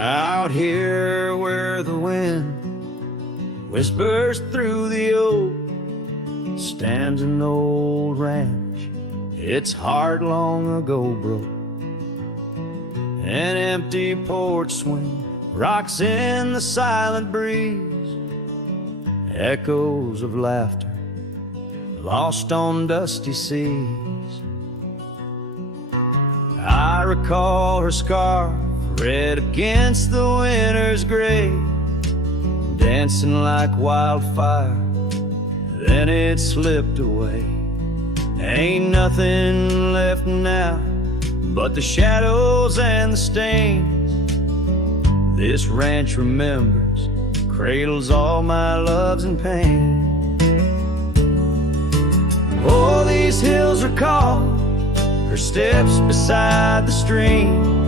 Out here where the wind whispers through the oak stands an old ranch. Its heart long ago broke. An empty porch swing rocks in the silent breeze. Echoes of laughter lost on dusty seas. I recall her scarf red against the winter's gray, dancing like wildfire, then it slipped away. Ain't nothing left now but the shadows and the stains. This ranch remembers, cradles all my loves and pain. Oh, these hills recall her steps beside the stream,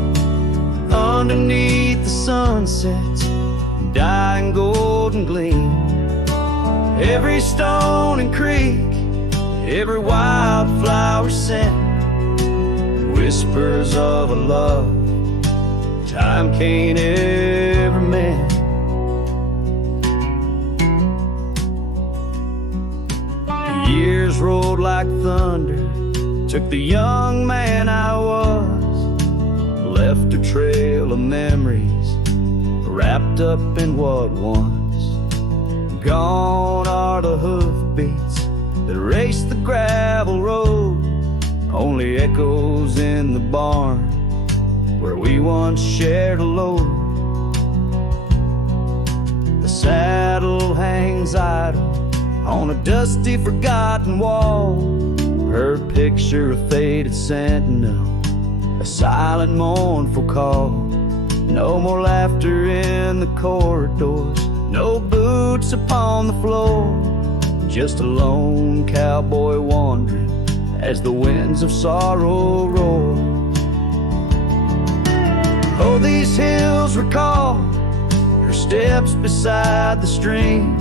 underneath the sunset's dying golden gleam. Every stone and creek, every wildflower scent, whispers of a love time can't ever mend. The years rolled like thunder, took the young man I was, left a trail of memories wrapped up in what once. Gone are the hoofbeats that raced the gravel road, only echoes in the barn where we once shared a load. The saddle hangs idle on a dusty forgotten wall, her picture a faded sentinel, a silent mournful call. No more laughter in the corridors, no boots upon the floor, just a lone cowboy wandering as the winds of sorrow roar. Oh, these hills recall her steps beside the stream,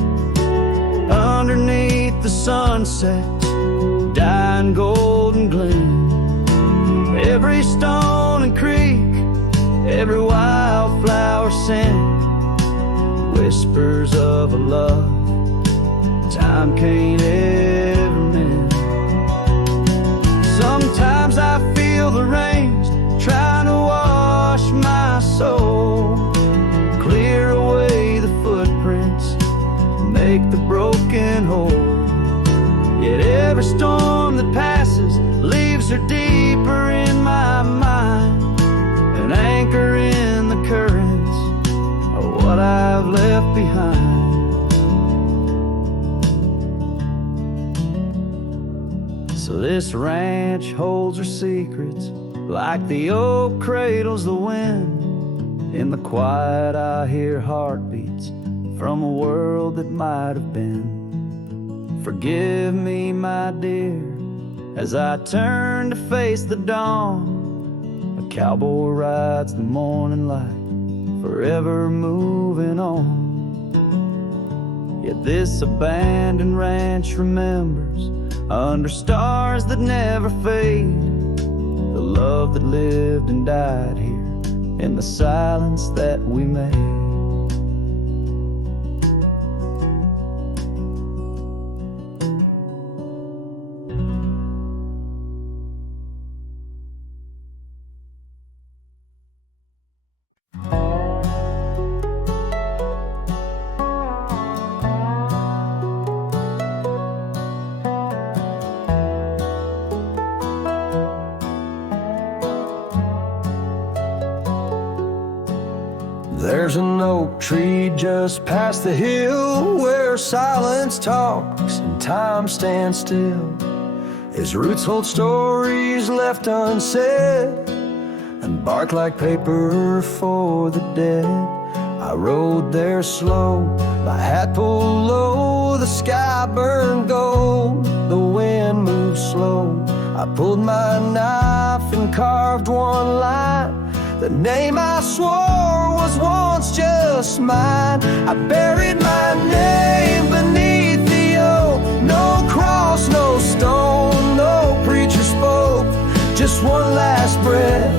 underneath the sunset's dying golden gleam. Every stone and creek, every wildflower scent, whispers of a love time can't ever mend. Sometimes I feel the rains trying to wash my soul, clear away the footprints, make the broken whole. Yet every storm that passes leaves her deeper in my mind, an anchor in the currents of what I've left behind. So this ranch holds her secrets like the oak cradles the wind. In the quiet I hear heartbeats from a world that might have been. Forgive me, my dear, as I turn to face the dawn. A cowboy rides the morning light, forever moving on. Yet this abandoned ranch remembers, under stars that never fade, the love that lived and died here in the silence that we made. There's an oak tree just past the hill where silence talks and time stands still. Its roots hold stories left unsaid and bark like paper for the dead. I rode there slow, my hat pulled low, the sky burned gold, the wind moved slow. I pulled my knife and carved one line, the name I swore was once just mine. I buried my name beneath the oak, no cross, no stone, no preacher spoke. Just one last breath,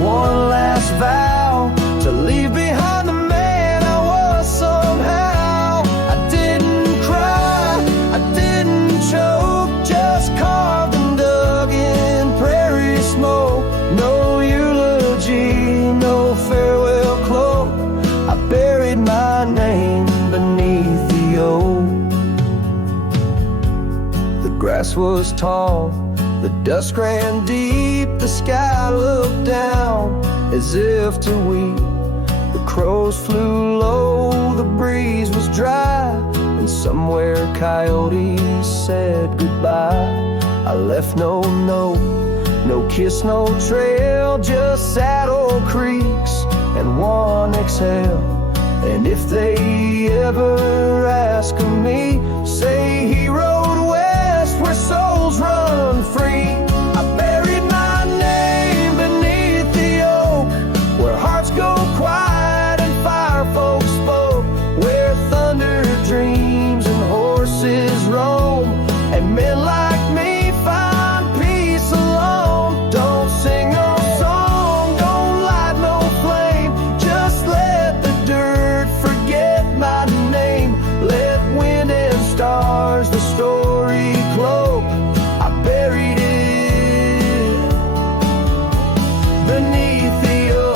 one last vow, to leave behind the man I was somehow. I didn't cry, I didn't choke, just carved and dug in prairie smoke. No eulogy, no farewell cloak. I buried my name beneath the oak. The grass was tall, the dusk ran deep, the sky looked down as if to weep. The crows flew low, the breeze was dry, and somewhere coyotes said goodbye. I left no note, no kiss, no trail, just saddle creaks and one exhale. And if they ever ask of me, say he rode west where souls run free. I buried my name beneath the oak, where hearts go quiet and fire folks spoke, where thunder dreams and horses roam, and men like me find peace alone. Don't sing no song, don't light no flame, just let the dirt forget my name. Let wind and stars the story cloak. I buried it beneath the oak.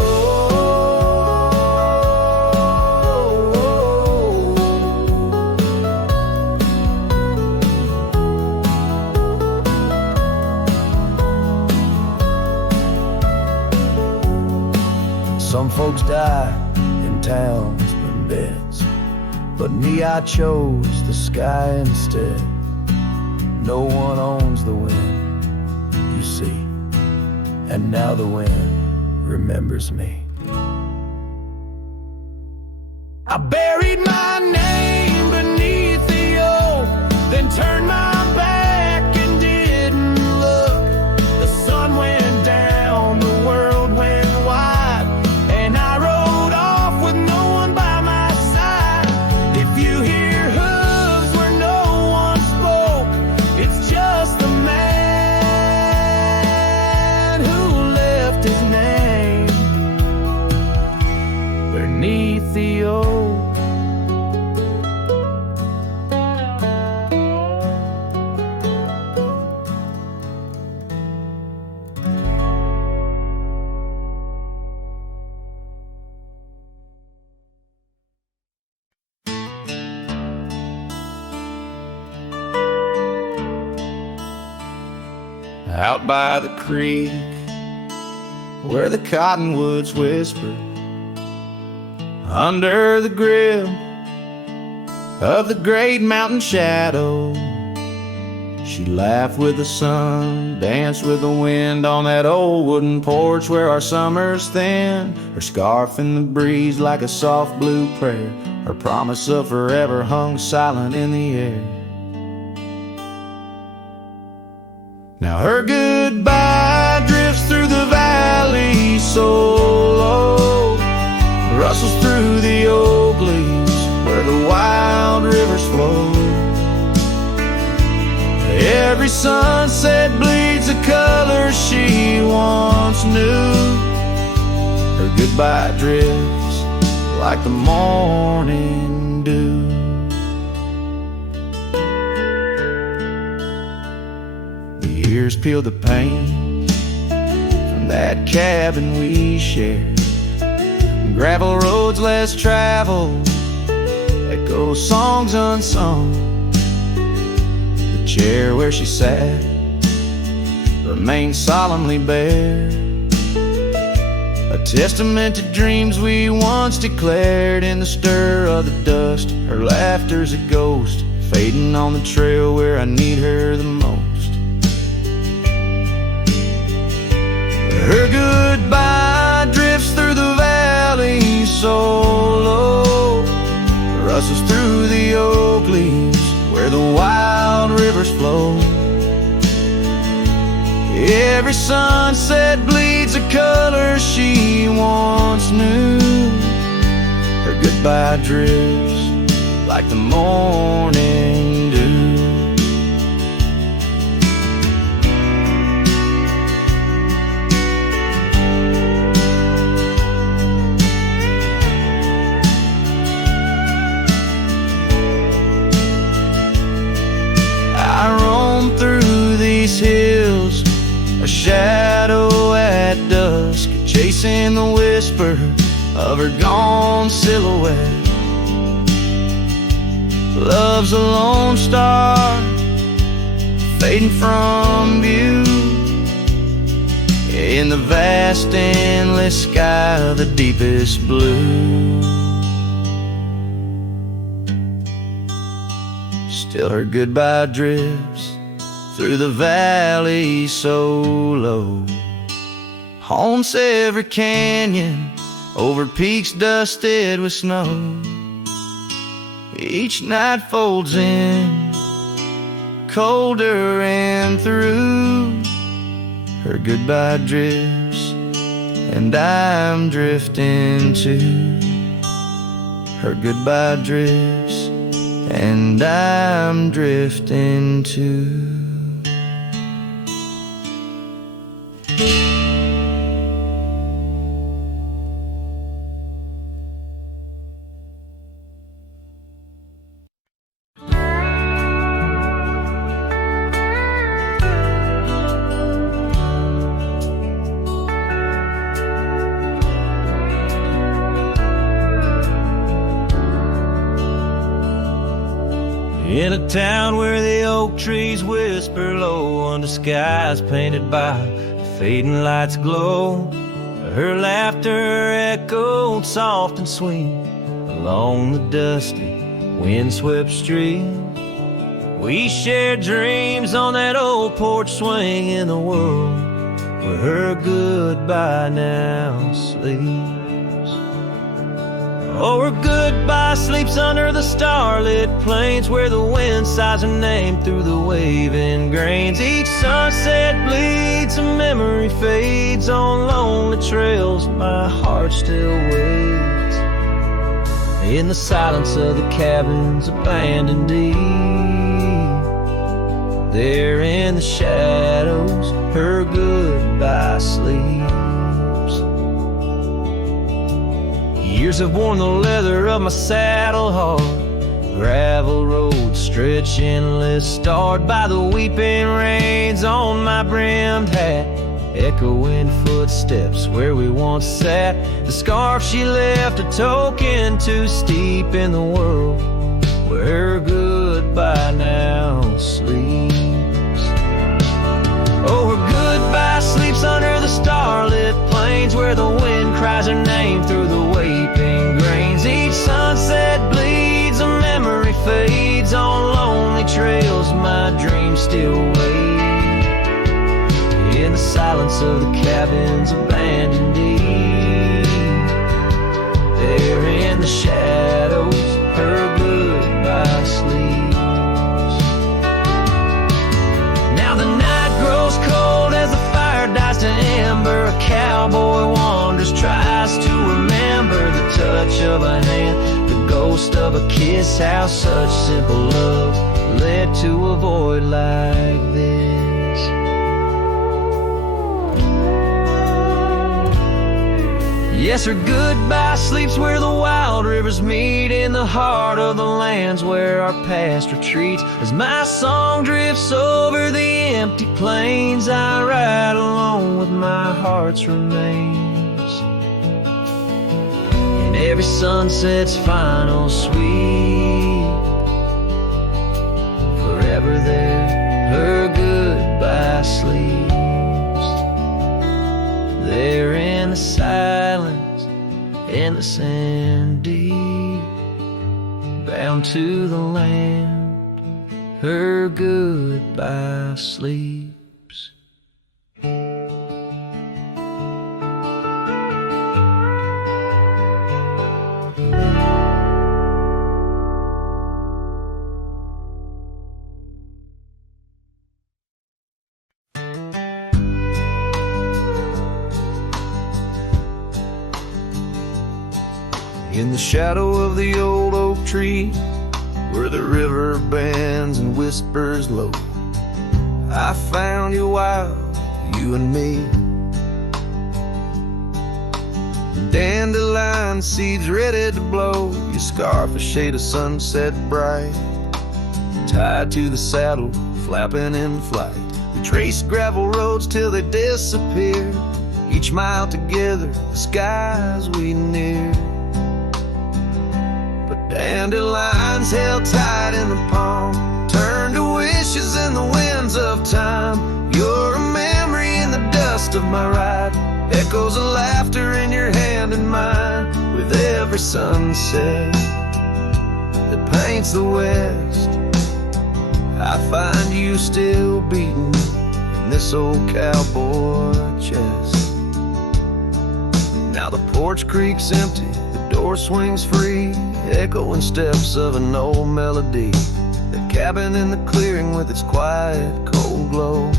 Some folks die in towns and beds, but me, I chose the sky instead. No one owns the wind, you see, and now the wind remembers me. I buried my name beneath the oak, then turned my back and didn't look. The sun went down, the world went wide, and I rode off with no one by my side. If you hear hooves where no one spoke, it's just the man who left his name beneath the oak. Out by the creek, where the cottonwoods whisper, under the grip of the great mountain shadow, she laughed with the sun, danced with the wind on that old wooden porch where our summers thin. Her scarf in the breeze like a soft blue prayer, her promise of forever hung silent in the air. Now her goodbye drifts through the valley so low, rustles through the oak leaves where the wild rivers flow. Every sunset bleeds a color she once knew. Her goodbye drifts like the morning dew. Years peeled the paint from that cabin we shared. Gravel roads less traveled, echo songs unsung. The chair where she sat remained solemnly bare, a testament to dreams we once declared. In the stir of the dust, her laughter's a ghost, fading on the trail where I need her the most. Her goodbye drifts through the valley so low, rustles through the oak leaves where the wild rivers flow. Every sunset bleeds a color she once knew. Her goodbye drifts like the morning dew. chasing the whisper of her gone silhouette. Love's a lone star fading from view in the vast endless sky of the deepest blue. Still her goodbye drifts through the valley so low, haunts every canyon over peaks dusted with snow. Each night folds in colder and through her goodbye drifts, and I'm drifting too. Her goodbye drifts, and I'm drifting too. In a town where the oak trees whisper low under skies painted by fading lights glow, her laughter echoed soft and sweet along the dusty windswept street. We shared dreams on that old porch swing in the world where her goodbye now sleeps. Oh, her goodbye sleeps under the starlit plains where the wind sighs her name through the waving grains. Each sunset bleeds, a memory fades on lonely trails. My heart still waits in the silence of the cabins abandoned deep. There in the shadows, her goodbye sleeps. Years have worn the leather of my saddle hard, gravel roads stretch endless, starred by the weeping rains on my brimmed hat, echoing footsteps where we once sat. The scarf she left a token too steep in the world where her goodbye now sleeps. Oh, her goodbye sleeps under the starlit plains where the wind cries her name through the waving grains. Each sunset bleeds, a memory fades on lonely trails. My dreams still wait in the silence of the cabins abandoned deep. There in the shadows, her goodbye sleeps. Now the night grows cold as the fire dies to ember. A cowboy wanders, tries to remember the touch of a hand, the ghost of a kiss. How such simple love led to a void like this. Yes, her goodbye sleeps where the wild rivers meet, in the heart of the lands where our past retreats. As my song drifts over the empty plains, I ride alone with my heart's remains. And every sunset's final sweep, forever there, her goodbye sleeps. There in the silence, endless and deep, bound to the land, her goodbye sleeps. In the shadow of the old oak tree, where the river bends and whispers low, I found you wild, you and me. Dandelion seeds ready to blow, your scarf a shade of sunset bright, tied to the saddle, flapping in flight. We traced gravel roads till they disappeared each mile together, the skies we near. But dandelions held tight in the palm turn to wishes in the winds of time. You're a memory in the dust of my ride, echoes of laughter in your hand and mine. With every sunset that paints the west, I find you still beating in this old cowboy chest. Now the porch creaks empty, the door swings free, echoing steps of an old melody. The cabin in the clearing with its quiet, cold glow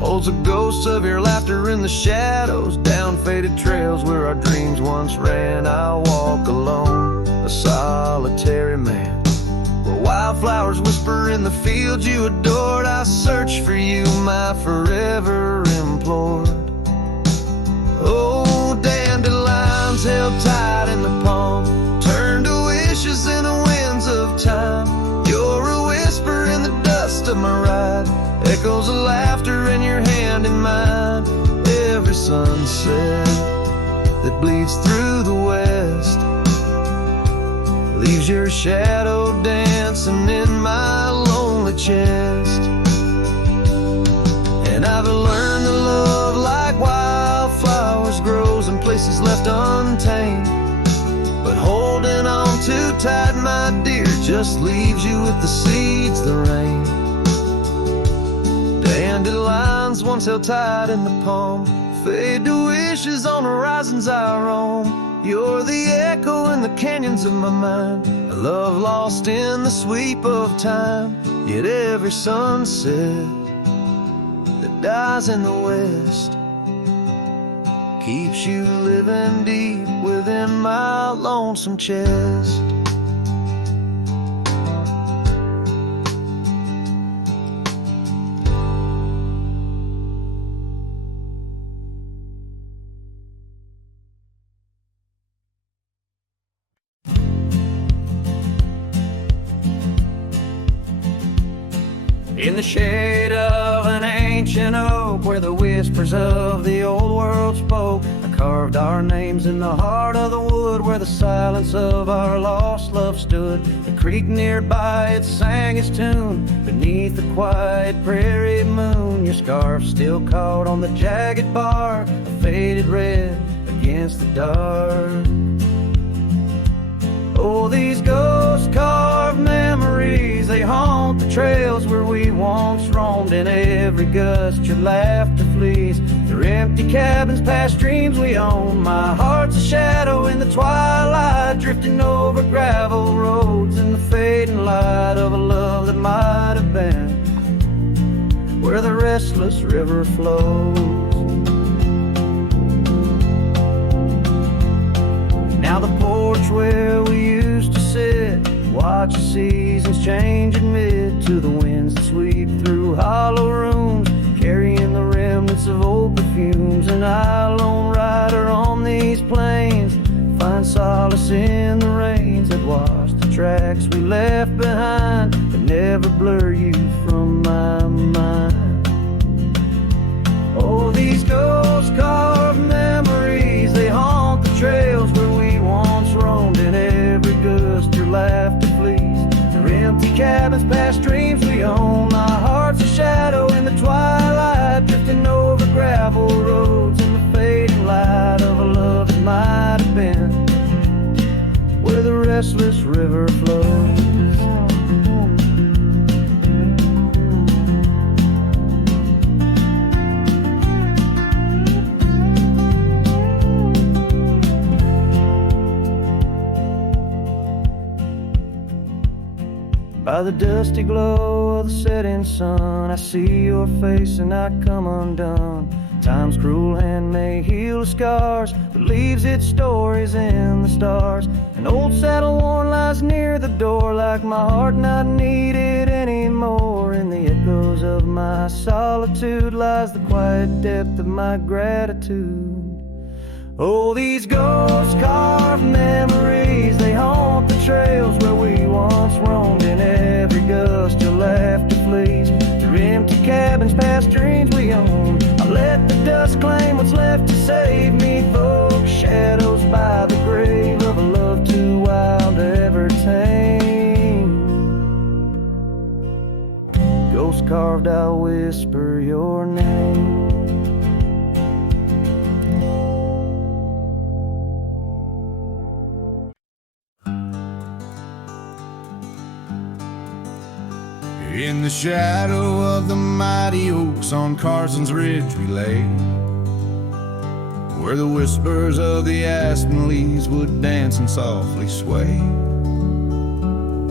holds a ghost of your laughter in the shadows, down faded trails where our dreams once ran. I walk alone, a solitary man, where wildflowers whisper in the fields you adored. I search for you, my forever implored. Oh, dandelions held tight in the palm turn to wishes in the winds of time. You're a whisper in the dust of my ride, echoes of laughter in your hand and mine. Every sunset that bleeds through the west leaves your shadow dancing in my lonely chest. And I've learned that love like wildflowers grows in places left untamed, but holding on too tight, my dear, just leaves you with the seeds that rain. Dandelions once held tight in the palm fade to wishes on horizons I roam. You're the echo in the canyons of my mind, a love lost in the sweep of time. Yet every sunset that dies in the west keeps you living deep within my lonesome chest. In the shade of an ancient oak, where the whispers of the old world spoke, I carved our names in the heart of the wood, where the silence of our lost love stood. The creek nearby, it sang its tune beneath the quiet prairie moon. Your scarf still caught on the jagged bark, a faded red against the dark. Oh, these ghost-carved memories, they haunt the trails where we once roamed. In every gust your laughter flees, through empty cabins past dreams we own. My heart's a shadow in the twilight, drifting over gravel roads in the fading light of a love that might have been where the restless river flows. Now the porch where we used to sit, watch the seasons change amid to the winds that sweep through hollow rooms, carrying the remnants of old perfumes. And I, lone rider on these plains, find solace in the rains that wash the tracks we left behind, but never blur you from my mind. Oh, these ghost-carved memories, they haunt the trails where we once roamed. In every gust your laughter flees, through empty cabins past dreams we own. My heart's a shadow in the twilight, drifting over gravel roads in the fading light of a love that might have been where the restless river flows. By the dusty glow of the setting sun, I see your face and I come undone. Time's cruel hand may heal the scars, but leaves its stories in the stars. An old saddle worn lies near the door, like my heart not needed anymore. In the echoes of my solitude lies the quiet depth of my gratitude. Oh, these ghost-carved memories, they haunt the trails where we once roamed. In every gust your laughter flees, through empty cabins past dreams we own. I let the dust claim what's left to save me. Folks, shadows by the grave of a love too wild to ever tame. Ghost carved, I'll whisper your name. In the shadow of the mighty oaks on Carson's Ridge we lay, where the whispers of the aspen leaves would dance and softly sway.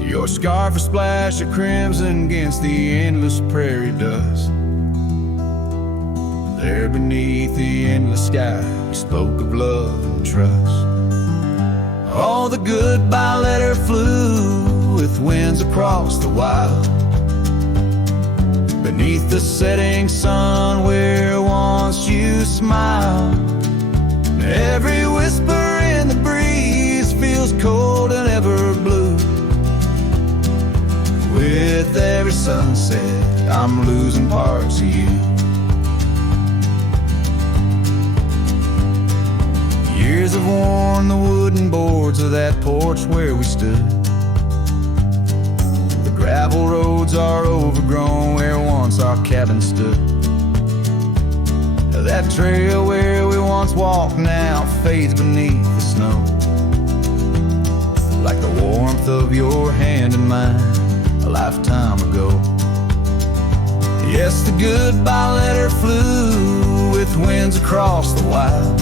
Your scarf a splash of crimson against the endless prairie dust. There beneath the endless sky we spoke of love and trust. All the goodbye letter flew with winds across the wild, beneath the setting sun where once you smiled. Every whisper in the breeze feels cold and ever blue. With every sunset I'm losing parts of you. Years have worn the wooden boards of that porch where we stood. The gravel roads are overgrown where once our cabin stood. That trail where we once walked now fades beneath the snow, like the warmth of your hand in mine a lifetime ago. Yes, the goodbye letter flew with winds across the wild,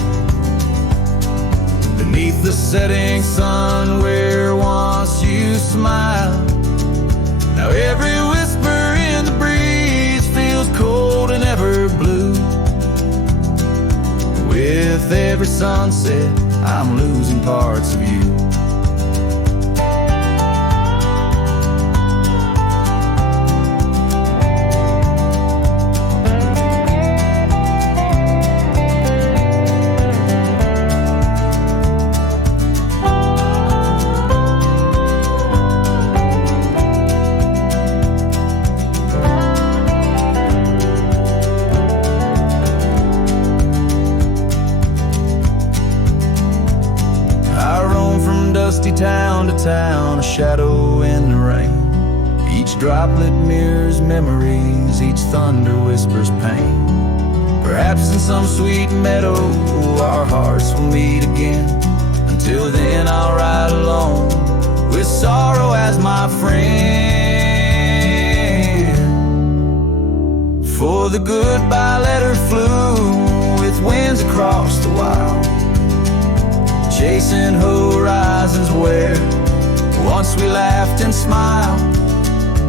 beneath the setting sun where once you smiled. Now every whisper in the breeze feels cold and ever blue. With every sunset I'm losing parts of you. Town to town, a shadow in the rain. Each droplet mirrors memories, each thunder whispers pain. Perhaps in some sweet meadow our hearts will meet again. Until then I'll ride alone with sorrow as my friend. For the goodbye letter flew with winds across the wild, chasing horizons where once we laughed and smiled.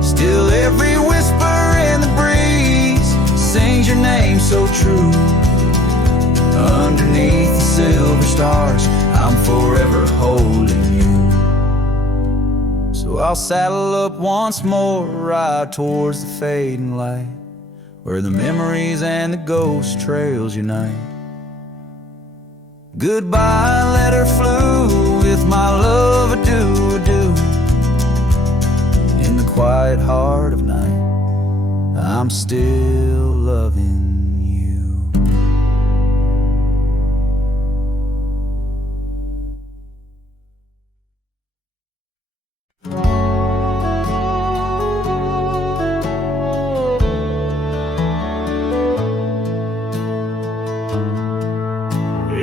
Still every whisper in the breeze sings your name so true. Underneath the silver stars I'm forever holding you. So I'll saddle up once more, ride towards the fading light, where the memories and the ghost trails unite. Goodbye letter flew with my love adieu, adieu. In the quiet heart of night I'm still loving you.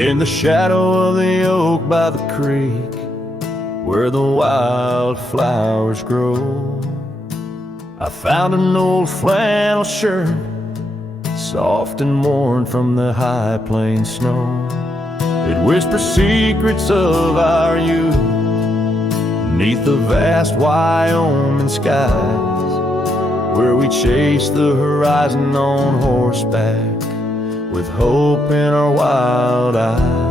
In the shadow of the oak by the creek, where the wildflowers grow, I found an old flannel shirt, soft and worn from the high plain snow. It whispers secrets of our youth, neath the vast Wyoming skies, where we chased the horizon on horseback, with hope in our wild eyes.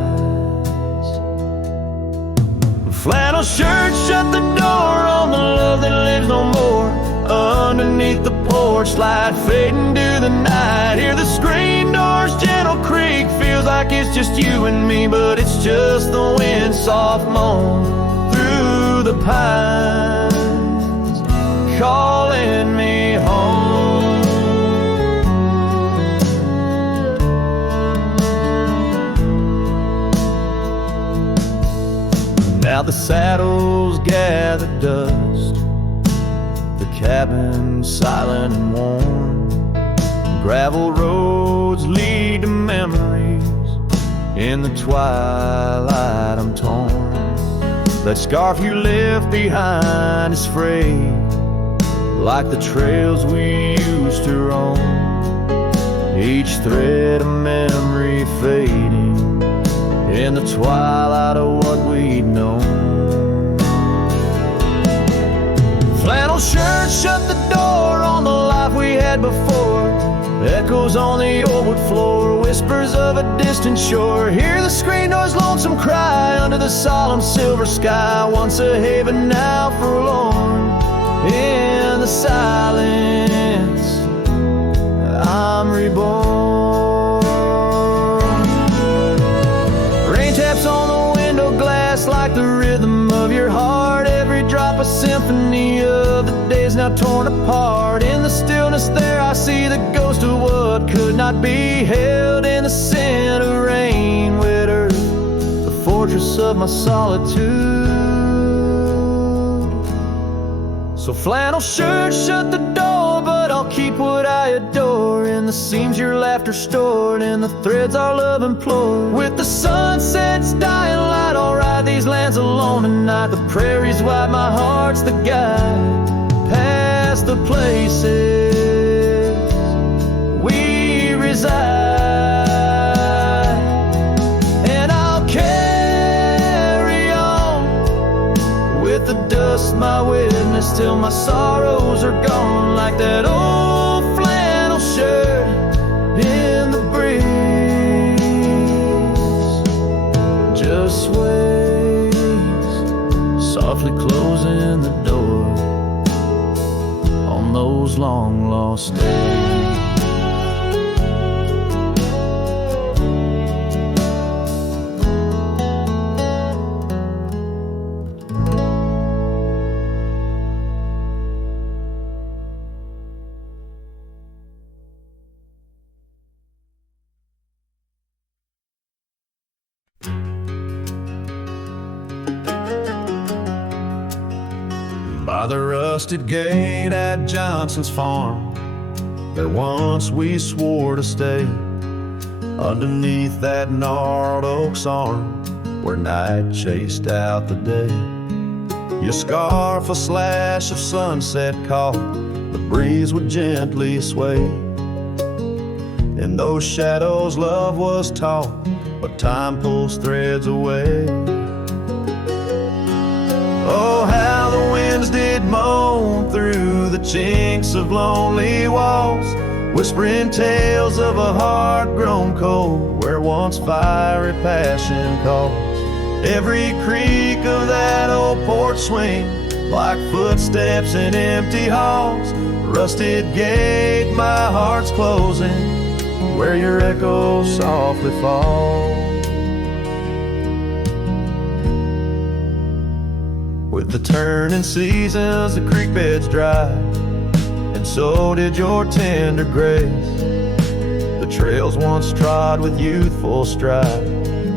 The flannel shirt shut the door on the love that lives no more. Underneath the porch light fading to the night, hear the screen door's gentle creak. Feels like it's just you and me, but it's just the wind soft moan through the pines, calling me home. the saddles gather dust, the cabin silent and warm. Gravel roads lead to memories. In the twilight I'm torn. That scarf you left behind is frayed, like the trails we used to roam. Each thread of memory fading in the twilight of what we'd known. Flannel shirts shut the door on the life we had before. Echoes on the old wood floor, whispers of a distant shore. Hear the screen door's lonesome cry under the solemn silver sky. Once a haven, now forlorn. In the silence, I'm reborn. Rain taps on the window glass like the rhythm of your heart. Every drop a symphony of the days now torn apart. In the stillness there I see the ghost of what could not be held. In the scent of rain, wet earth, the fortress of my solitude. So flannel shirts shut the door, but I'll keep what I adore. In the seams your laughter stored, in the threads our love implored. With the sunset's dying light, I'll ride these lands alone tonight. The prairies wide, my heart's the guide. Past the places we reside, and I'll carry on with the dust my witness till my sorrows are gone. Like that old flannel shirt in the breeze, just sways, softly closing the door on those long lost days. By the rusted gate at Johnson's farm, there once we swore to stay. Underneath that gnarled oak's arm, where night chased out the day. Your scarf a slash of sunset caught, the breeze would gently sway. In those shadows love was taught, but time pulls threads away. Oh, how the winds did moan through the chinks of lonely walls, whispering tales of a heart grown cold, where once fiery passion calls. Every creak of that old porch swing, like footsteps in empty halls. Rusted gate, my heart's closing, where your echoes softly fall. With the turning seasons, the creek beds dry, and so did your tender grace. The trails once trod with youthful stride,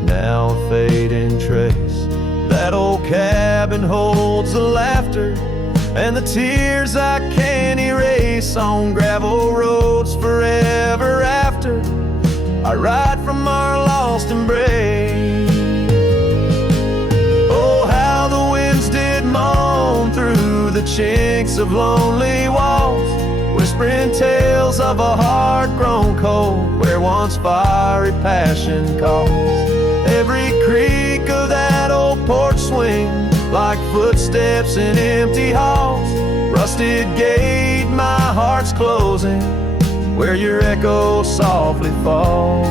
now a fading trace. That old cabin holds the laughter and the tears I can't erase. On gravel roads forever after I ride from our lost embrace. Oh, how the winds did moan through the chinks of lonely walls, whispering tales of a heart grown cold, where once fiery passion calls. Every creak of that old porch swing, like footsteps in empty halls. Rusted gate, my heart's closing, where your echoes softly fall.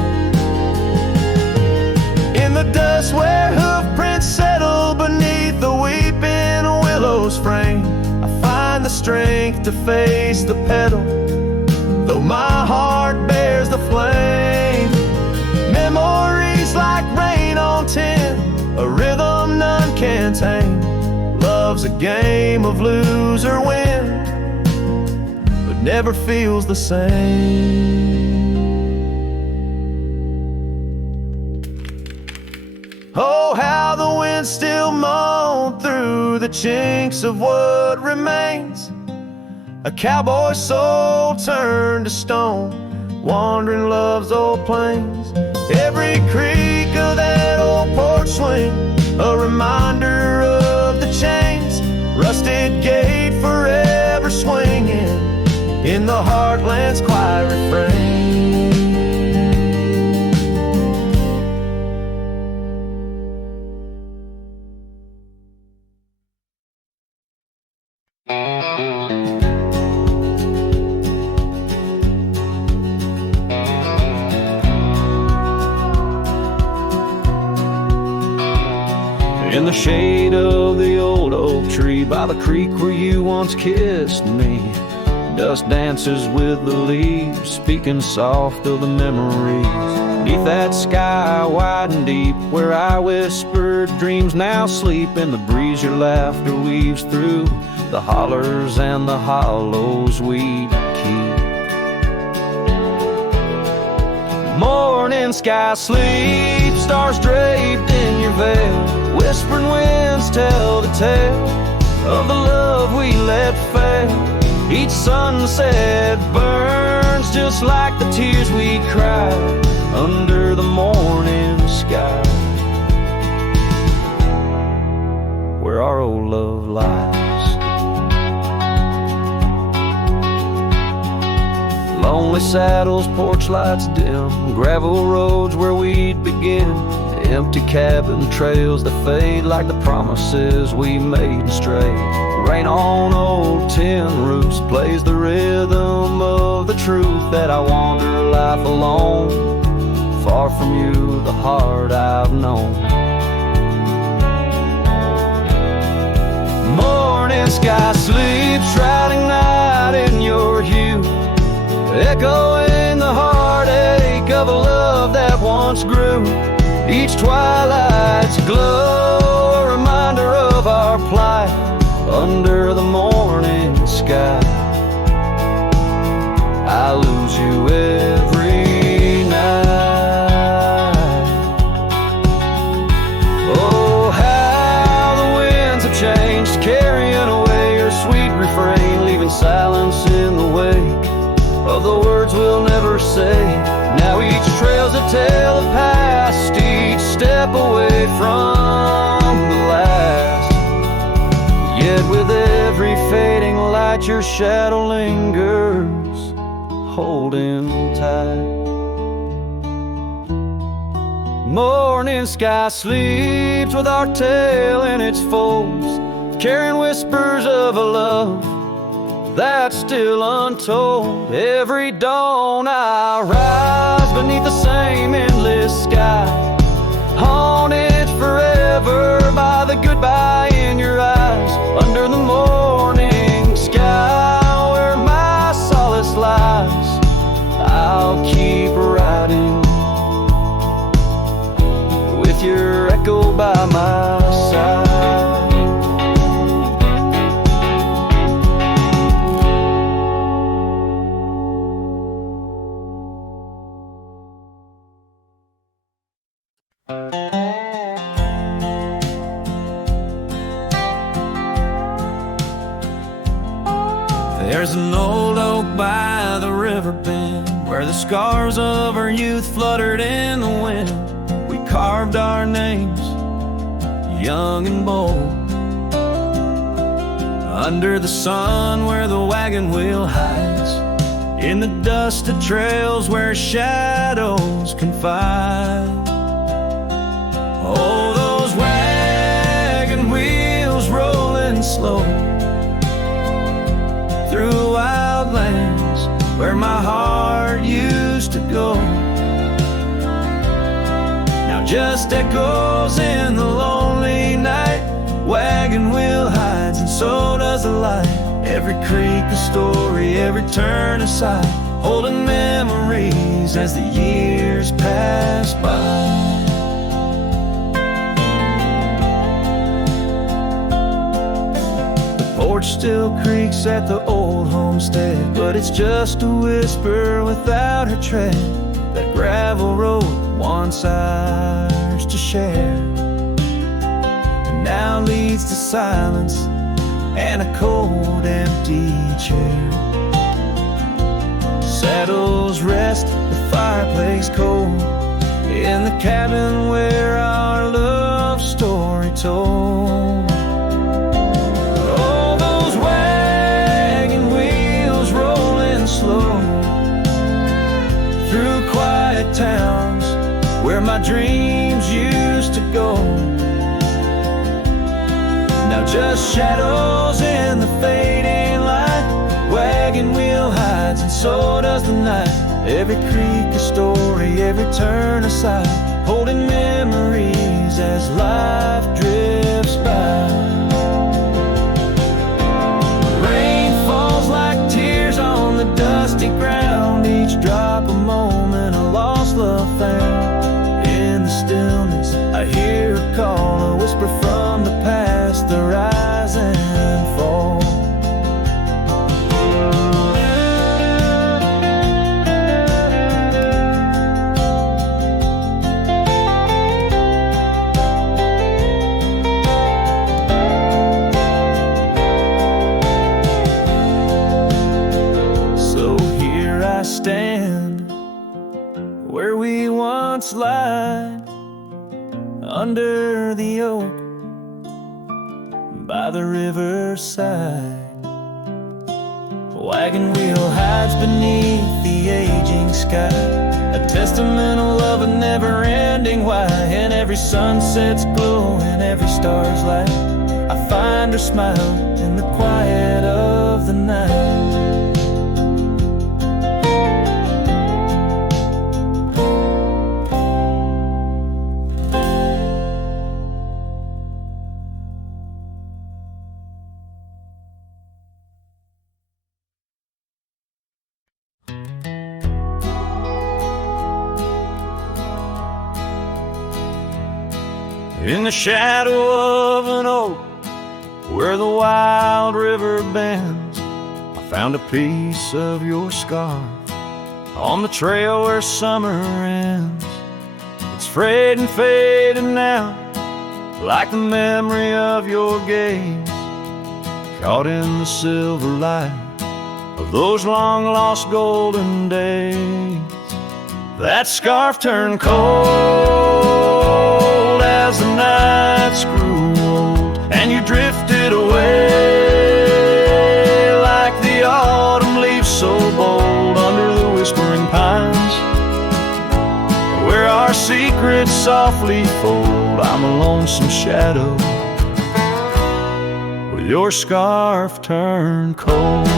In the dust where hoof prints settle beneath the weeping willow's frame, I find the strength to face the pedal, though my heart bears the flame. Memories like rain on tin, a rhythm none can tame. Love's a game of lose or win, but never feels the same. Oh, how the wind still moans chinks of what remains. A cowboy soul turned to stone, wandering love's old plains. Every creak of that old porch swing, a reminder of the chains. Rusted gate forever swinging in the heartland's quiet refrain. In the shade of the old oak tree by the creek where you once kissed me, dust dances with the leaves, speaking soft of the memories. Beneath that sky wide and deep where I whispered dreams now sleep. In the breeze your laughter weaves through the hollers and the hollows we'd keep. Morning sky sleep, stars draped in your veil. Whispering winds tell the tale of the love we let fail. Each sunset burns just like the tears we cried under the morning sky, where our old love lies. Lonely saddles, porch lights dim, gravel roads where we'd begin. Empty cabin trails that fade like the promises we made and strayed. Rain on old tin roofs plays the rhythm of the truth that I wander life alone, far from you, the heart I've known. Morning sky sleeps, riding night in your hue, echoing the heartache of a love that once grew. Each twilight's glow, a reminder of our plight under the morning sky. I lose you every night. Oh, how the winds have changed, carrying away your sweet refrain, leaving silence in the wake of the words we'll never say. Now each trail's a tale of past, each step away from the last. Yet with every fading light your shadow lingers, holding tight. Morning sky sleeps with our tale in its folds, carrying whispers of a love that's still untold. Every dawn I rise beneath the same endless sky, haunted forever by the goodbye in your eyes. Under the morning sky where my solace lies, I'll keep riding with your echo by my side. There's an old oak by the river bend where the scars of our youth fluttered in the wind. We carved our names, young and bold, under the sun where the wagon wheel hides, in the dusted trails where shadows confide. Oh, those wagon wheels rolling slow through wild lands where my heart used to go. Now just echoes in the lonely night, wagon wheel hides and so does the light. Every creak a story, every turn a sigh, holding memories as the years pass by. Porch still creaks at the old homestead, but it's just a whisper without her tread. That gravel road once ours to share, and now now leads to silence and a cold, empty chair. Saddles rest, the fireplace cold, in the cabin where our love story told. Oh, those wagon wheels rolling slow through quiet towns where my dreams used to go. Now just shadows in the fading light. Wagon wheel hides and so does the night. Every creak a story, every turn a sigh, holding memories as life drifts by. Rain falls like tears on the dusty ground, each drop a moment, a lost love found. In the stillness I hear a call, a whisper from the past, the rise and fall. Stand where we once lied, under the oak by the riverside. Wagon wheel hides beneath the aging sky, a testament of love, a never-ending why. And every sunset's glow and every star's light, I find her smile in the quiet of the night. In the shadow of an oak where the wild river bends, I found a piece of your scarf on the trail where summer ends. It's frayed and faded now, like the memory of your gaze, caught in the silver light of those long lost golden days. That scarf turned cold as the nights grew old, and you drifted away like the autumn leaves so bold under the whispering pines, where our secrets softly fold. I'm a lonesome shadow with your scarf turned cold.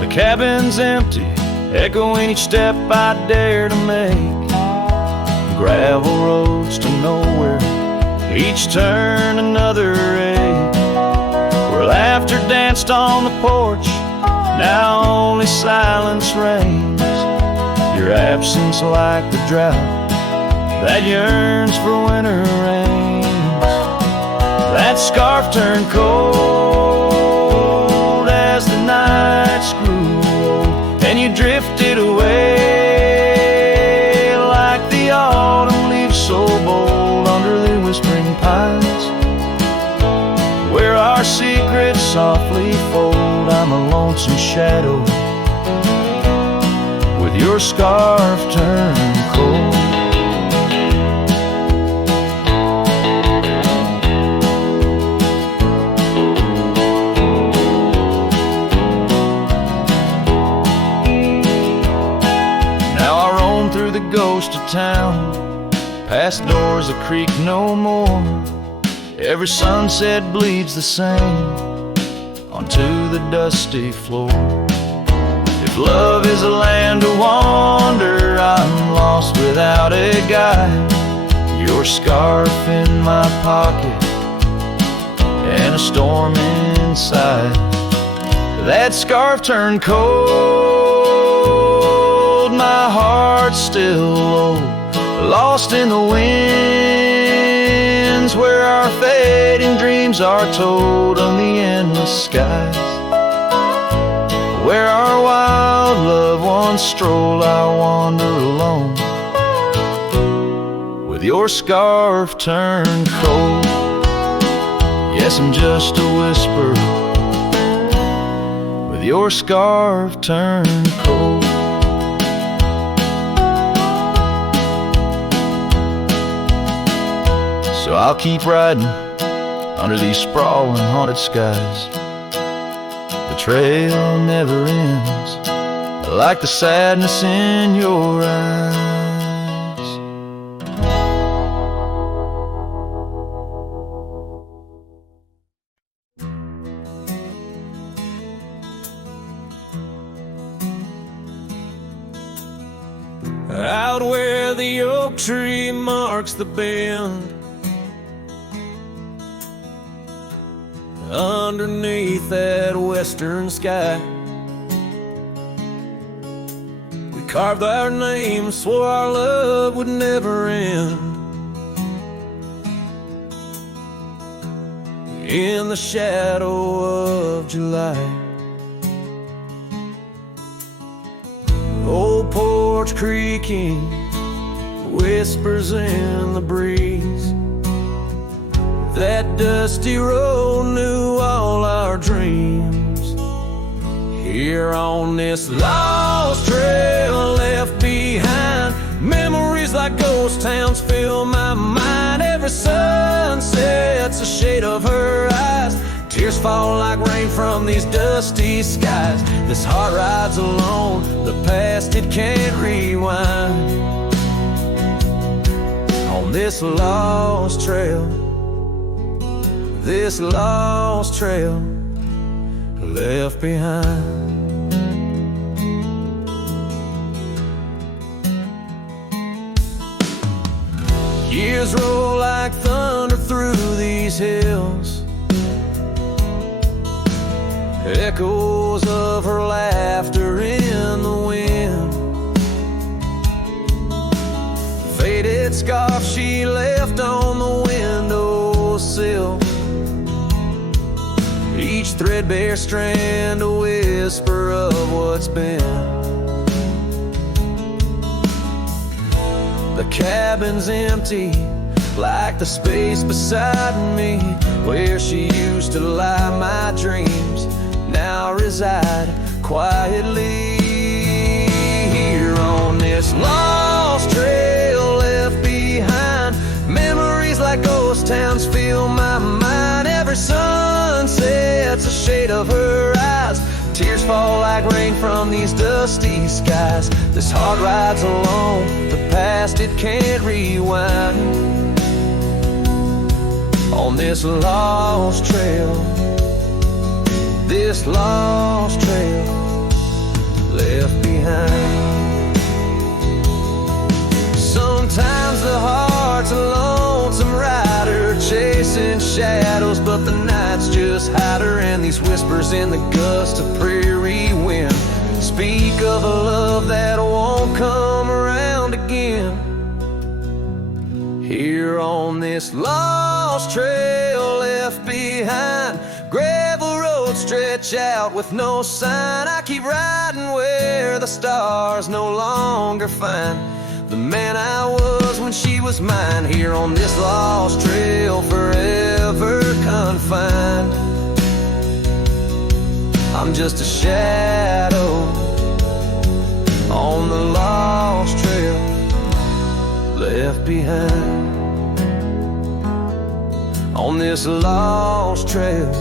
The cabin's empty, echoing each step I dare to make. Gravel roads to nowhere, each turn another ache. Where laughter danced on the porch, now only silence reigns. Your absence like the drought that yearns for winter rains. That scarf turned cold as the nights grew old, and you drifted away like the autumn leaves so bold under the whispering pines, where our secrets softly fold. I'm a lonesome shadow with your scarf turned cold. Ghost of town, past doors that creak no more. Every sunset bleeds the same onto the dusty floor. If love is a land to wander, I'm lost without a guide. Your scarf in my pocket and a storm inside. That scarf turned cold, my heart's still low, lost in the winds, where our fading dreams are told on the endless skies. Where our wild love once strolled, I wander alone with your scarf turned cold. Yes, I'm just a whisper with your scarf turned cold. So I'll keep riding under these sprawling haunted skies. The trail never ends, like the sadness in your eyes. Out where the oak tree marks the bend, underneath that western sky, we carved our names, swore our love would never end. In the shadow of July, old porch creaking, whispers in the breeze. That dusty road knew all our dreams. Here on this lost trail left behind, memories like ghost towns fill my mind. Every sunset's a shade of her eyes. Tears fall like rain from these dusty skies. This heart rides alone, the past it can't rewind. On this lost trail, this lost trail left behind. Years roll like thunder through these hills, echoes of her laughter in the wind. Faded scarf she left on the windowsill, each threadbare strand a whisper of what's been. The cabin's empty, like the space beside me, where she used to lie my dreams now reside quietly. Here on this lost trail left behind, memories like ghost towns fill my mind. Every sunset's a shade of her eyes. Tears fall like rain from these dusty skies. This heart rides alone, the past it can't rewind. On this lost trail, this lost trail left behind. Sometimes the heart's a lonesome rider chasing shadows, but the night's just hider, and these whispers in the gust of prairie wind speak of a love that won't come around again. Here on this lost trail left behind, gravel roads stretch out with no sign. I keep riding where the stars no longer find the man I was when she was mine. Here on this lost trail, forever confined. I'm just a shadow on the lost trail left behind. On this lost trail,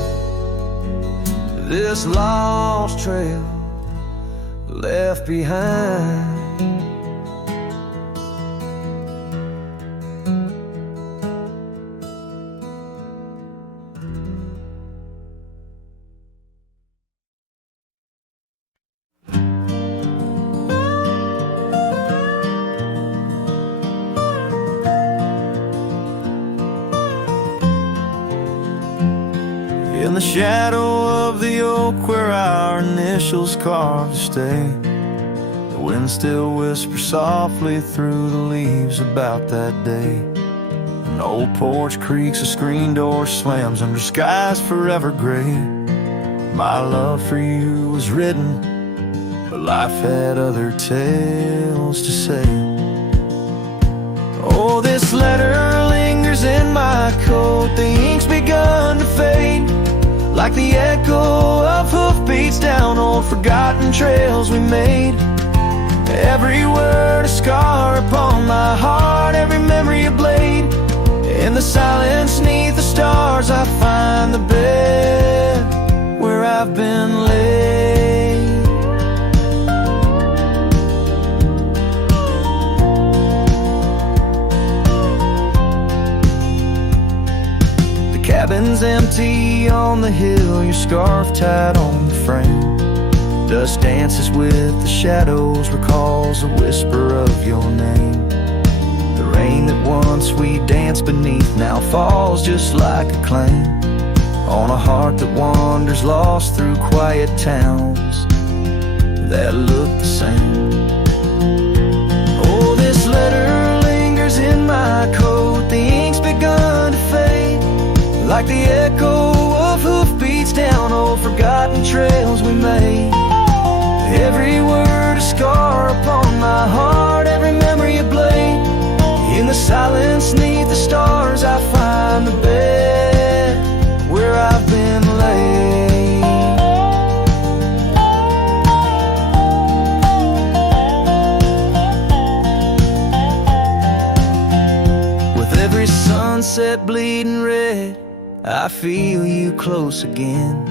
this lost trail left behind. In the shadow of the oak where our initials carved to stay, the wind still whispers softly through the leaves about that day. An old porch creaks, a screen door slams under skies forever gray. My love for you was written, but life had other tales to say. Oh, this letter lingers in my coat. The ink's begun to fade, like the echo of hoofbeats down old forgotten trails we made. Every word a scar upon my heart, every memory a blade. In the silence neath the stars I find the bed where I've been laid. The cabin's empty on the hill, your scarf tied on the frame. Dust dances with the shadows, recalls the whisper of your name. The rain that once we danced beneath now falls just like a claim on a heart that wanders lost through quiet towns that look the same. Oh, this letter lingers in my coat. The ink's begun to fade, like the echo of hoofbeats down old forgotten trails we made. Every word a scar upon my heart, every memory a blade. In the silence neath the stars I find the bed where I've been laid. With every sunset bleeding red, I feel you close again.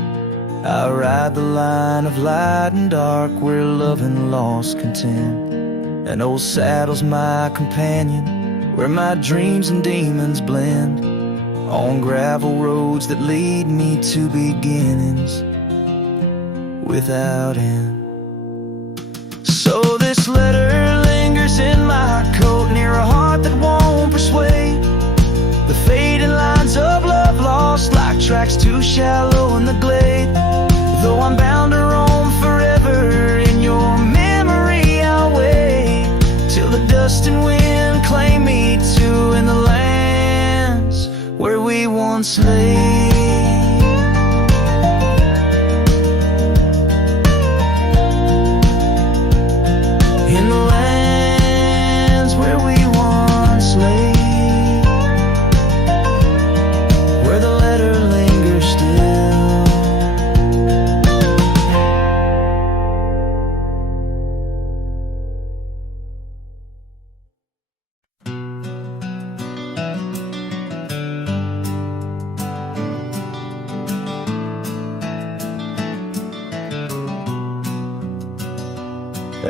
I ride the line of light and dark where love and loss contend. An old saddle's my companion, where my dreams and demons blend. On gravel roads that lead me to beginnings without end. So this letter lingers in my coat, near a heart that won't persuade. The fading lines of love lost like tracks too shallow in the glade. Though I'm bound to roam forever in your memory, I'll wait till the dust and wind claim me to in the lands where we once lay. In the lands where we once lay, where the letter lingers still.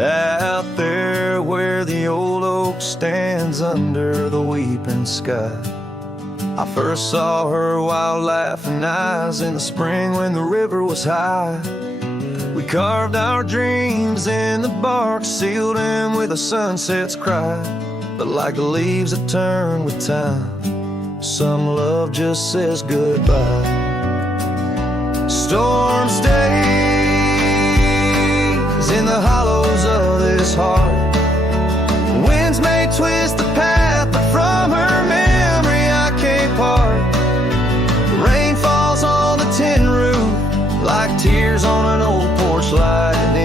Out there where the old oak stands under the weeping sky, I first saw her wild laughing eyes in the spring when the river was high. We carved our dreams in the bark, sealed them with a sunset's cry. But like the leaves that turn with time, some love just says goodbye. Storms days in the hollows of this heart, winds may twist the path, but from her memory I can't part. Rain falls on the tin roof like tears on an old porch light, and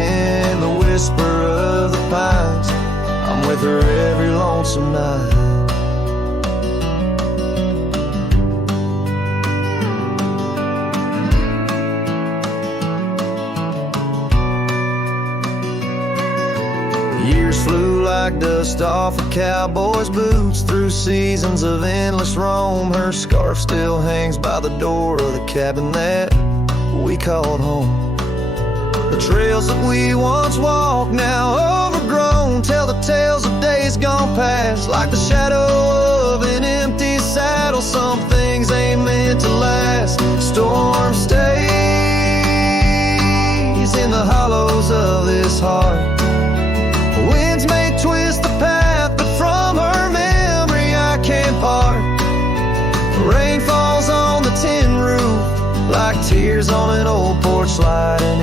in the whisper of the pines I'm with her every lonesome night. Years flew like dust off a cowboy's boots, through seasons of endless roam. Her scarf still hangs by the door of the cabin that we called home. The trails that we once walked, now overgrown, tell the tales of days gone past. Like the shadow of an empty saddle, some things ain't meant to last. Storm stays in the hollows of this heart. Winds may twist the path, but from her memory I can't part. Rain falls on the tin roof like tears on an old porch light, and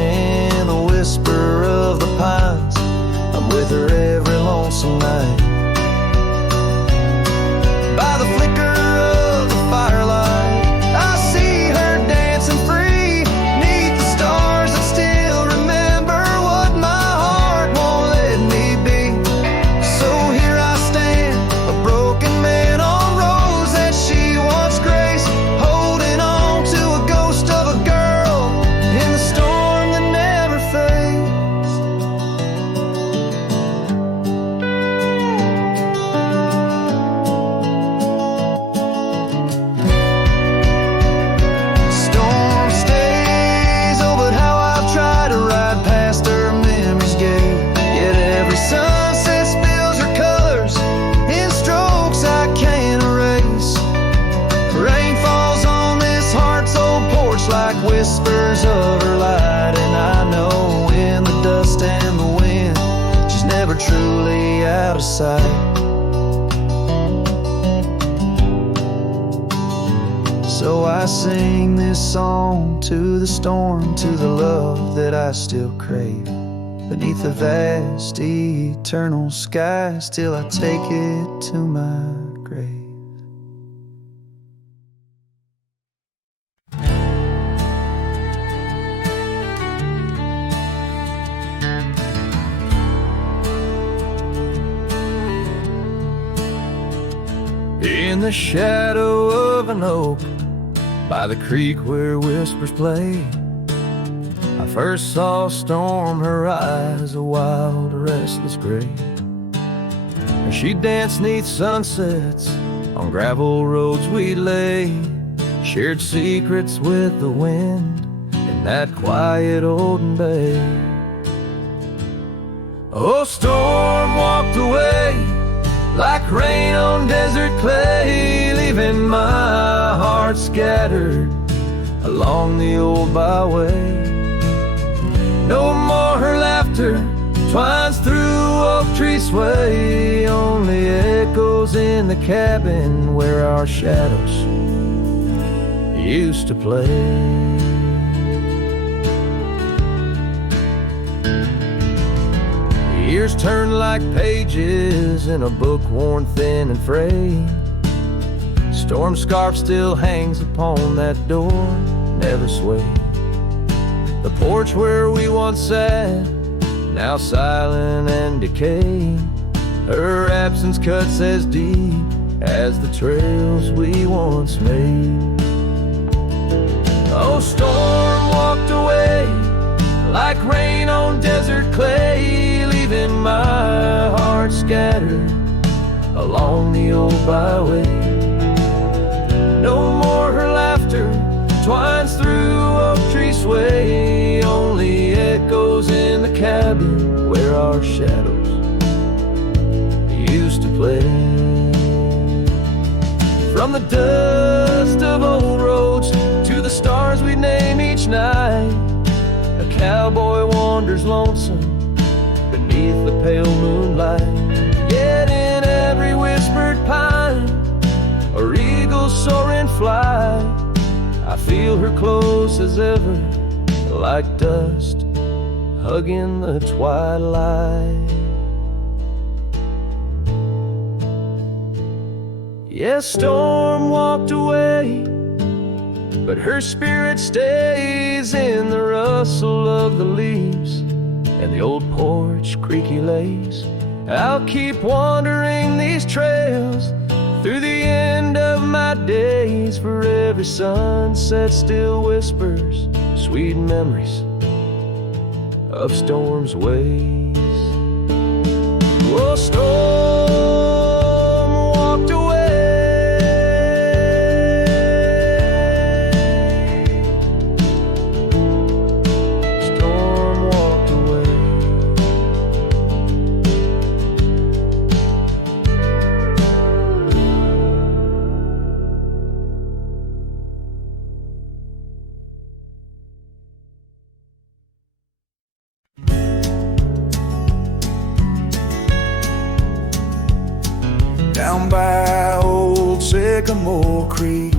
in the whisper of the pines I'm with her every lonesome night. By the flicker of the firelight I see her dancing free, 'neath the stars that still remember what my heart won't let me be. So here I stand, a broken of sight. So I sing this song to the storm, to the love that I still crave. Beneath the vast eternal skies, till I take it to my grave. In the shadow of an oak, by the creek where whispers play, I first saw a storm, her eyes a wild, restless gray. And she danced 'neath sunsets, on gravel roads we lay, shared secrets with the wind in that quiet olden bay. Oh, storm walked away like rain on desert clay, leaving my heart scattered along the old byway. No more her laughter twines through oak tree sway, only echoes in the cabin where our shadows used to play. Years turn like pages in a book worn thin and frayed. Storm scarf still hangs upon that door, never swayed. The porch where we once sat, now silent and decayed. Her absence cuts as deep as the trails we once made. Oh, storm walked away like rain on desert clay, leaving my heart scattered along the old byway. No more her laughter twines through oak tree sway, only echoes in the cabin where our shadows used to play. From the dust of old roads to the stars we name each night, a cowboy wanders lonesome beneath the pale moonlight. Yet in every whispered pine or eagle soar in flight, I feel her close as ever, like dust hugging the twilight. Yes, storm walked away, but her spirit stays in the rustle of the leaves and the old porch creaky lays. I'll keep wandering these trails through the end of my days, for every sunset still whispers sweet memories of storm's ways. Oh, storm walked away. Storm walked away. Down by old Sycamore Creek,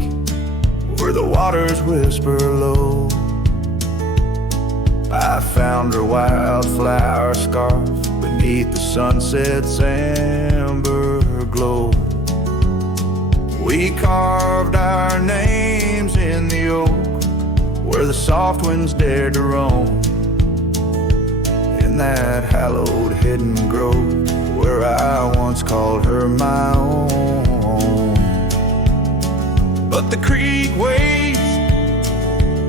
where the waters whisper low, I found her wildflower scarf beneath the sunset's amber glow. We carved our names in the oak, where the soft winds dared to roam, in that hallowed hidden grove where I once called her my own. But the creek waves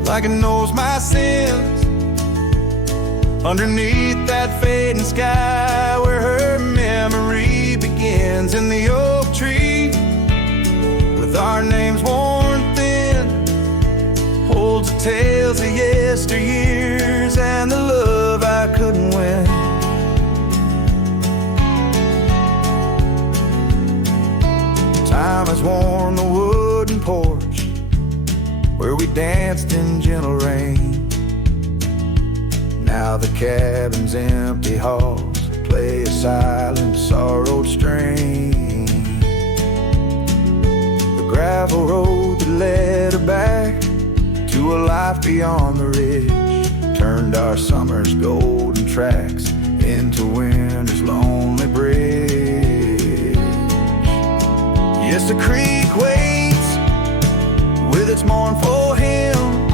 like it knows my sins, underneath that fading sky where her memory begins. In the oak tree, with our names worn thin, holds the tales of yesteryears and the love I couldn't win. Time has worn the wooden porch where we danced in gentle rain. Now the cabin's empty halls play a silent, sorrowed strain. The gravel road that led her back to a life beyond the ridge turned our summer's golden tracks into winter's lonely bridge. Yes, the creek waits with its mournful hymn,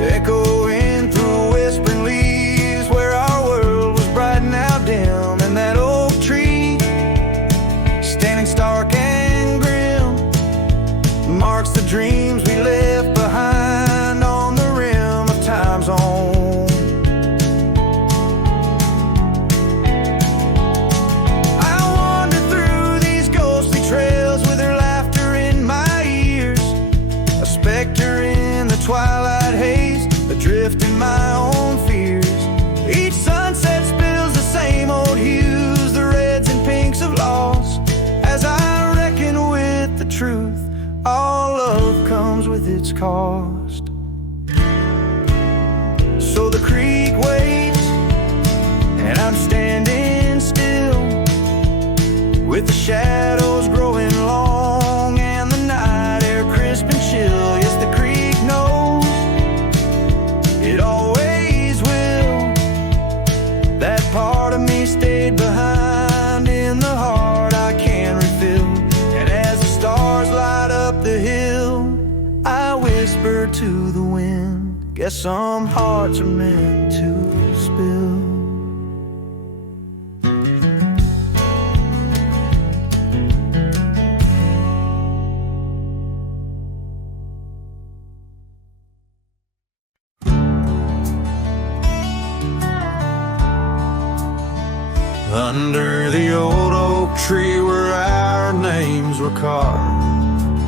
echoing through whispering leaves where our world was bright and now dim. And that oak tree, standing stark and grim, marks the dreams we left behind on the rim of time's own. I wander through these ghostly trails with her laughter in my ears, a specter in the twilight haze, adrift in my own fears. Each sunset spills the same old hues, the reds and pinks of loss, as I reckon with the truth, all love comes with its cost. So the creek waits, and I'm standing still, with the shadows growing long and the night air crisp and chill. Yes, the creek knows, it always will. That part of me stayed behind in the heart I can refill. And as the stars light up the hill, I whisper to the wind, guess some hearts are meant to spill. Under the old oak tree where our names were carved,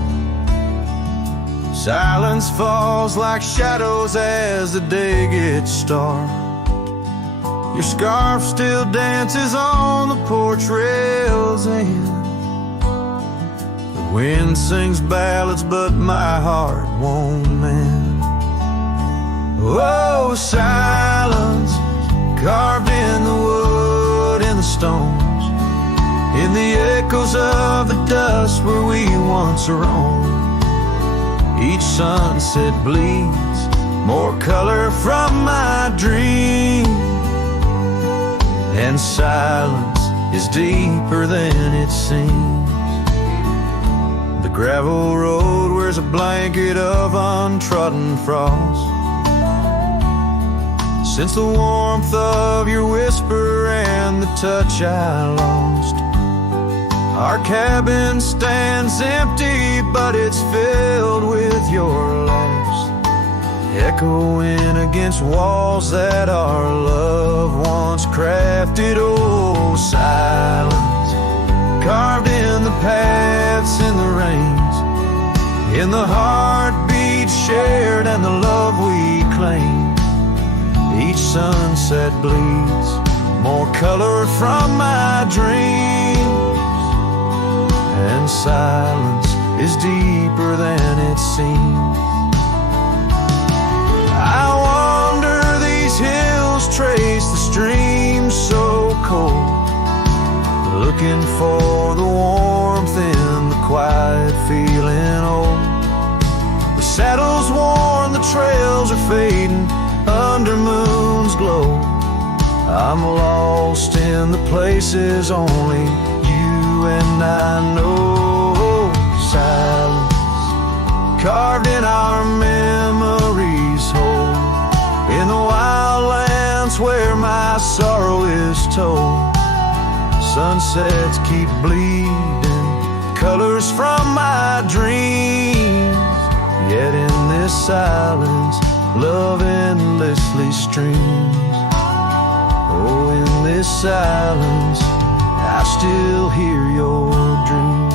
silence falls like shadows as the day gets dark. Your scarf still dances on the porch rails, and the wind sings ballads, but my heart won't mend. Oh, silence carved in the wood, in the stones, in the echoes of the dust where we once roamed. Each sunset bleeds more color from my dream, and silence is deeper than it seems. The gravel road wears a blanket of untrodden frost, since the warmth of your whisper and the touch I lost. Our cabin stands empty, but it's filled with your laughs, echoing against walls that our love once crafted. Oh, silence carved in the paths, in the rains, in the heartbeat shared and the love we claim. Each sunset bleeds more color from my dreams, and silence is deeper than it seems. I wander these hills, trace the streams so cold, looking for the warmth in the quiet feeling old. The saddle's worn, the trails are fading under moon's glow. I'm lost in the places only you and I know. Silence carved in our memories hold, in the wild lands where my sorrow is told. Sunsets keep bleeding colors from my dreams, yet in this silence love endlessly streams. Oh, in this silence I still hear your dreams.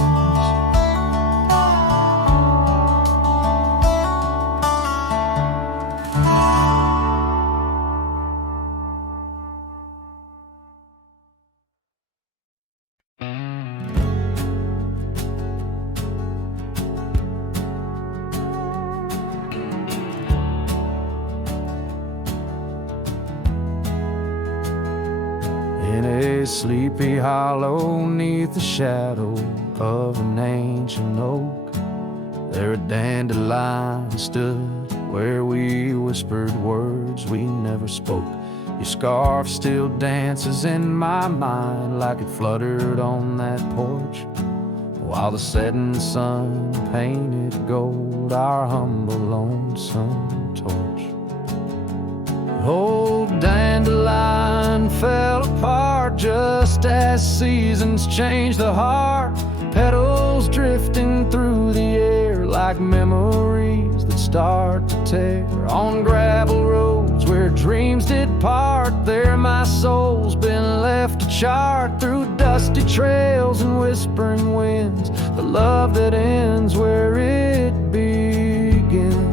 In a sleepy hollow 'neath the shadow of an ancient oak, there a dandelion stood where we whispered words we never spoke. Your scarf still dances in my mind like it fluttered on that porch, while the setting sun painted gold our humble lonesome torch. Old dandelion fell apart just as seasons change the heart, petals drifting through the air like memories that start to tear. On gravel roads where dreams did part, there my soul's been left to chart. Through dusty trails and whispering winds, the love that ends where it begins.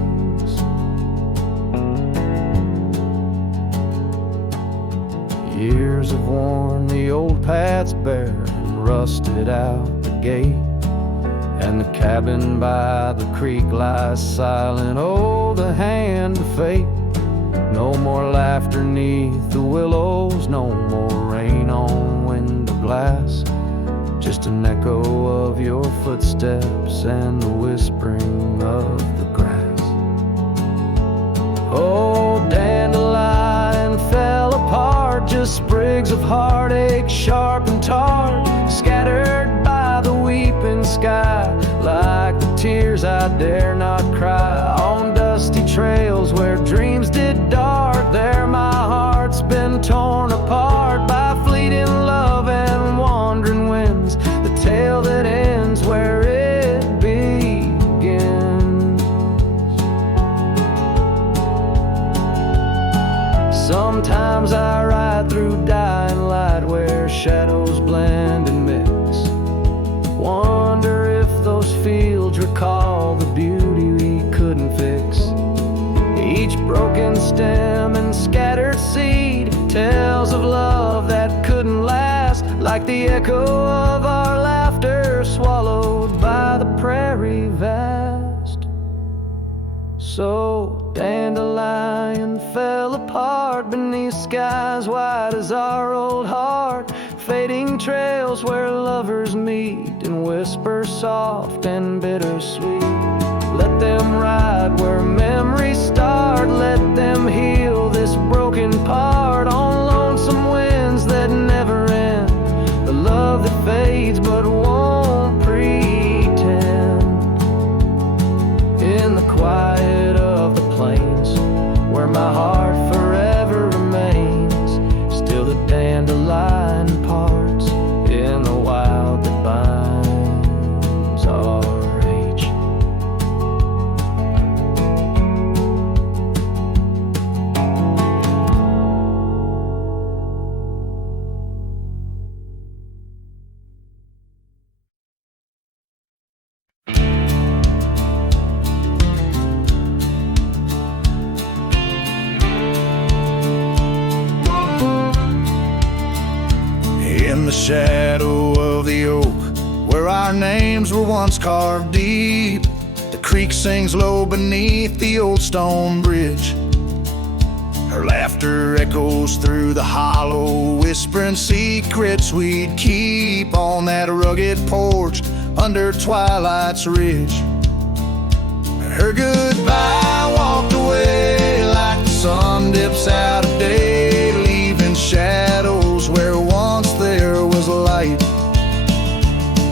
Years have worn the old paths bare and rusted out the gate, and the cabin by the creek lies silent. Oh, the hand of fate. No more laughter 'neath the willows, no more rain on window glass, just an echo of your footsteps and the whispering of the grass. Oh, dandelion fell apart, just sprigs of heartache, sharp and tart, scattered by the weeping sky, like the tears I dare not cry. On dusty trails where dreams did dart, there my heart's been torn apart by fleeting love and wandering winds, the tale that ends where it begins. Sometimes I ride through dying light where shadows blend and mix, wonder if those fields recall the beauty we couldn't fix. Each broken stem and scattered seed tells of love that couldn't last, like the echo of our laughter swallowed by the prairie vast. So dandelion fell apart beneath skies wide as our old heart, fading trails where lovers meet and whisper soft and bittersweet. Let them ride where memories start, let them heal this broken part, on lonesome winds that never end, the love that fades but won't pretend. In the quiet of the plains where my heart forever remains, still the dandelion parts in the wild that binds our age. In the shadow of the oak, where our names were once carved deep, the creek sings low beneath the old stone bridge. Her laughter echoes through the hollow, whispering secrets we'd keep on that rugged porch under twilight's ridge. Her goodbye walked away like the sun dips out of day, leaving shadows where once there was light.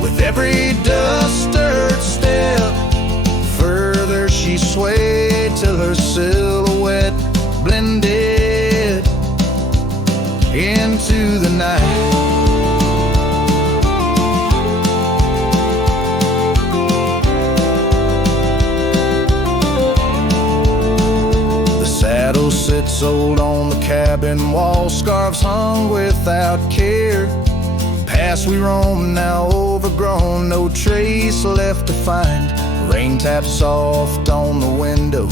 With every dust-stirred step, further she swayed till her silhouette blended into the night. The saddle sits old on the cabin wall, scarves hung without care. Past we roam, now overgrown, no trace left to find. Rain taps soft on the window,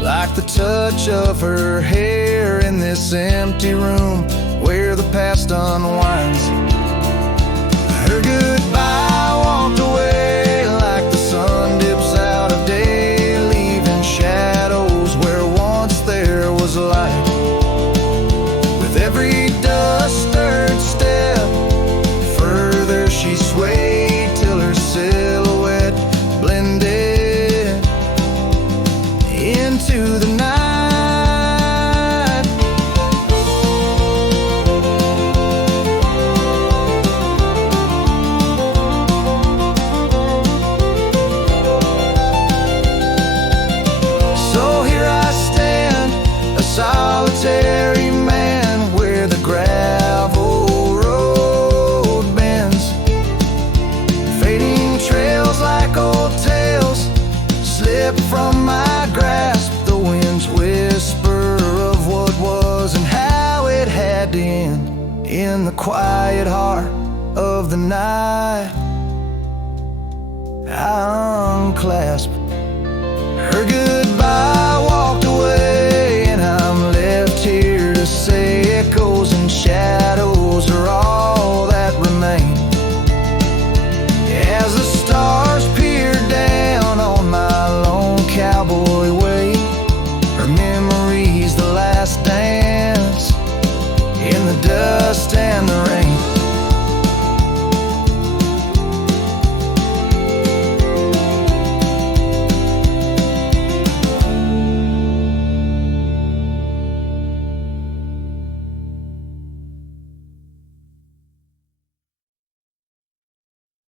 like the touch of her hair in this empty room where the past unwinds. Her goodbye walked away like the sun dips out of day, leaving shadows where once there was light. With every dust-stirred step, In the quiet heart of the night, I unclasped her goodbye, walked away, and I'm left here to say echoes and shadows